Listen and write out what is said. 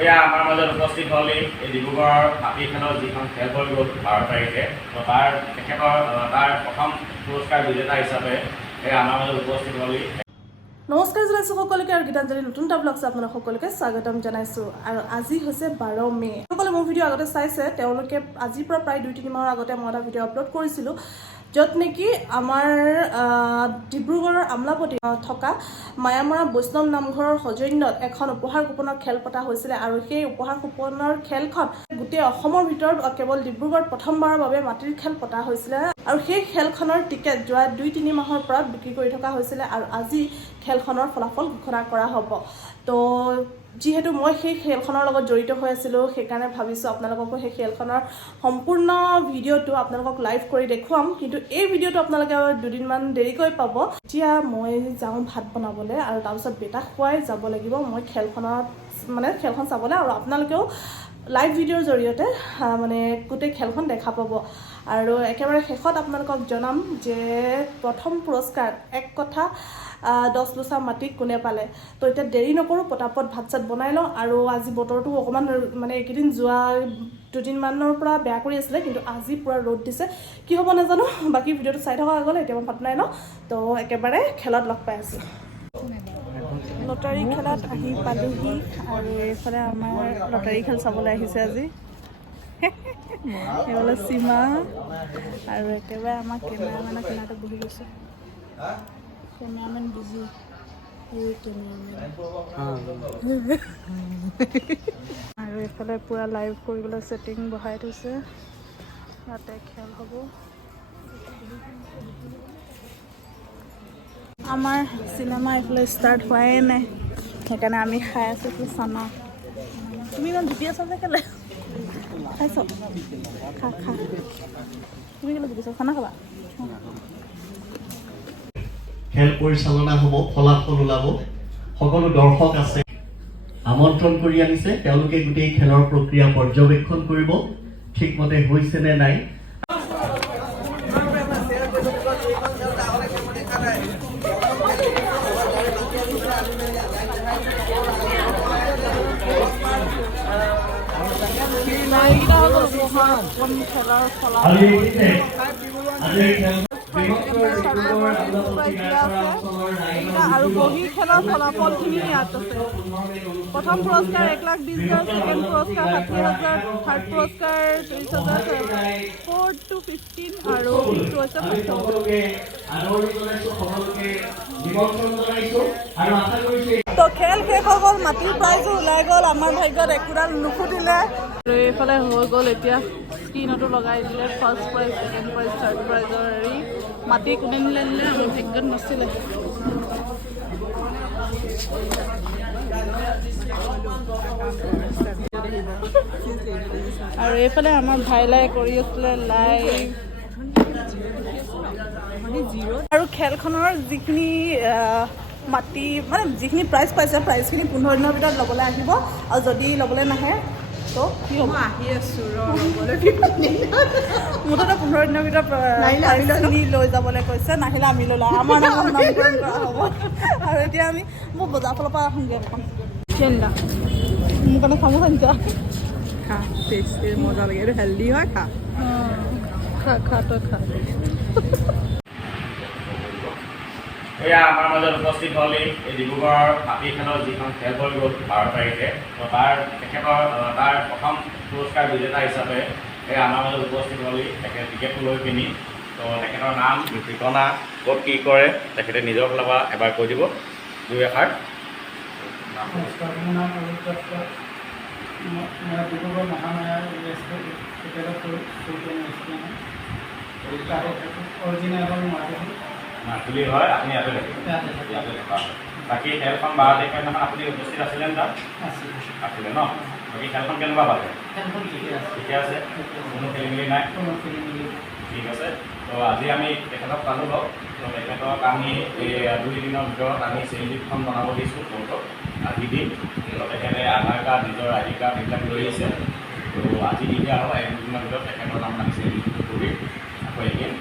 এয়া আমাৰ মাজত উপস্থিত হ'ল এই ডিব্ৰুগড়ৰ হাতী খেলৰ যিখন খেল হৈ গ'ল 12 তাৰিখে, তাৰ প্ৰথম পুৰস্কাৰ বিজেতা হিচাপে আমাৰ মাজত উপস্থিত হ'ল। নমস্কাৰ জনাইছোঁ সকলোকে আৰু গীতাঞ্জলি নতুন এটা ব্লগছ আপোনাক সকলোকে স্বাগতম জনাইছোঁ। আৰু আজি হৈছে 12 মে'। সকলে মোৰ ভিডিঅ' আগতে চাইছে, তেওঁলোকে আজিৰ পৰা প্ৰায় 2-3 মাহৰ আগতে মই এটা ভিডিঅ' আপলোড কৰিছিলোঁ, য'ত নেকি আমাৰ ডিব্ৰুগড়ৰ আমলাপতি থকা মায়ামৰা বৈষ্ণৱ নামঘৰৰ সৌজন্যত এখন উপহাৰ কুপনৰ খেল পতা হৈছিলে। আৰু সেই উপহাৰ কুপনৰ খেলখন গোটেই অসমৰ ভিতৰত কেৱল ডিব্ৰুগড়ত প্ৰথমবাৰৰ বাবে মাটিৰ খেল পতা হৈছিলে। আৰু সেই খেলখনৰ টিকেট যোৱা 2-3 মাহৰ পৰা বিক্ৰী কৰি থকা হৈছিলে। আৰু আজি খেলখনৰ ফলাফল ঘোষণা কৰা হ'ব। তো যিহেতু মই সেই খেলখনৰ লগত জড়িত হৈ আছিলোঁ, সেইকাৰণে ভাবিছোঁ আপোনালোককো সেই খেলখনৰ সম্পূৰ্ণ ভিডিঅ'টো আপোনালোকক লাইভ কৰি দেখুৱাম। কিন্তু এই ভিডিঅ'টো আপোনালোকে 2দিনমান দেৰিকৈ পাব। এতিয়া মই যাওঁ ভাত বনাবলৈ, আৰু তাৰপিছত বেটাক খুৱাই যাব লাগিব মই খেলখন চাবলৈ। আৰু আপোনালোকেও লাইভ ভিডিঅ'ৰ জৰিয়তে গোটেই খেলখন দেখা পাব। আৰু একেবাৰে শেষত আপোনালোকক জনাম যে প্ৰথম পুৰস্কাৰ 1 কঠা 10 লোচা মাটি কোনে পালে। তো এতিয়া দেৰি নকৰোঁ, পটাপট ভাত চাত বনাই লওঁ। আৰু আজি বতৰটো অকণমান এইকেইদিন যোৱা 2দিনমানৰ পৰা বেয়া কৰি আছিলে, কিন্তু আজি পূৰা ৰ'দ দিছে। কি হ'ব নাজানো, বাকী ভিডিঅ'টো চাই থকা আগলৈ এতিয়া মই ভাত বনাই লওঁ। তো একেবাৰে খেলত লগ পাই আছোঁ। লটাৰী খেলত আহি পালোহি, আৰু এইফালে আমাৰ লটাৰী খেল চাবলৈ আহিছে আজি। এইফালে সীমা, আৰু একেবাৰে আমাৰ কেমেৰামেনৰ কিনাৰতে বহি গৈছে। কেমেৰামেন বিজি, আৰু এইফালে পূৰা লাইভ কৰিবলৈ ছেটিং বহাই থৈছে, ইয়াতে খেল হ'ব। আমাৰ চিনেমা এইফালে ষ্টাৰ্ট হোৱাই নাই, সেইকাৰণে আমি খাই আছোঁ চানা। তুমি ইমান জুতি আছা যে কেলে খাইছ? খা তুমি কেলে জুতিছ? খানা খাবা। খেল পৰিচালনা হ'ব, ফলাফল ওলাব, সকলো দৰ্শক আছে আমন্ত্ৰণ কৰি আনিছে। তেওঁলোকে গোটেই খেলৰ প্ৰক্ৰিয়া পৰ্যবেক্ষণ কৰিব, ঠিকমতে হৈছে নে নাই। আৰু বহি খেলৰ ফলাফলখিনি ইয়াত আছে। প্ৰথম পুৰস্কাৰ 1,20,000, ছেকেণ্ড পুৰস্কাৰ 60,000, থাৰ্ড পুৰস্কাৰ 30,000, 4 to 15, আৰু ফিফ্থ হৈছে 50,000। তো খেল শেষ হৈ গ'ল, মাটিৰ প্ৰাইজো ওলাই গ'ল। আমাৰ ভাগ্যত একোডাল নুফুটিলে। আৰু এইফালে হৈ গ'ল, এতিয়া স্ক্ৰীণতো লগাই দিলে first prize, second prize, third প্ৰাইজৰ হেৰি। মাটি কোনে নিলে আমাৰ ভাগ্যত নাছিলে। আৰু এইফালে আমাৰ ভাইলাই কৰি আছিলে লাইভ। আৰু খেলখনৰ যিখিনি মাটি যিখিনি প্ৰাইজ পাইছে, প্ৰাইজখিনি 15 দিনৰ ভিতৰত ল'বলৈ আহিব। আৰু যদি ল'বলৈ নাহে তো কি হ'ব? আহি আছোঁ মুঠতে 15 দিনৰ ভিতৰত প্ৰাইজখিনি লৈ যাবলৈ কৈছে। নাহিলে আমি লৈ লওঁ, আমাৰ নামকৰণ কৰা হ'ব। আৰু এতিয়া আমি মোৰ বজাৰ ফালৰ পৰা আহোঁগৈ এখন চিন্তা। মোৰ কাৰণে চামুচ আনিছা? খা, টেষ্টি মজা লাগে, এইটো হেল্ডি হয়। খা তই খা। এয়া আমাৰ মাজত উপস্থিত হ'ল এই ডিব্ৰুগড়ৰ হাতী খেলৰ যিখন খেল হৈ গ'ল 12 তাৰিখে, তাৰ প্ৰথম পুৰস্কাৰ বিজেতা হিচাপে আমাৰ মাজত উপস্থিত হ'ল। তেখেতে টিকেটটো লৈ পিনি, তো তেখেতৰ নাম, ঠিকনা, ক'ত কি কৰে তেখেতে নিজৰ ফালৰ পৰা এবাৰ কৈ দিব 2 এষাৰ। মোৰ নাম মই ডিব্ৰুগড় মহামায়াৰ অৰিজিনেল হ'ল মাধুলী হয়। আপুনি ইয়াতে দেখা। বাকী খেলখন 12 তাৰিখৰ দিনাখন আপুনি উপস্থিত আছিলে নে? তাত আছিলে ন? বাকী খেলখন কেনেকুৱা পালে? ঠিকে আছে, কোনো খেলি মেলি নাই? ঠিক আছে। তো আজি আমি তেখেতক পালোঁ বাৰু। তো তেখেতক আমি 2 দিনৰ ভিতৰত আমি চেইনলিষ্টখন বনাব দিছোঁ কোৰ্টত, আজি দিম। তেখেতে আধাৰ কাৰ্ড, নিজৰ ID কাৰ্ড এইবিলাক লৈ আহিছে। তো আজি দি দিয়া হ'ব, 1-2 দিনৰ ভিতৰত তেখেতৰ নাম আমি চেইনলিষ্টটো কৰি আকৌ এদিন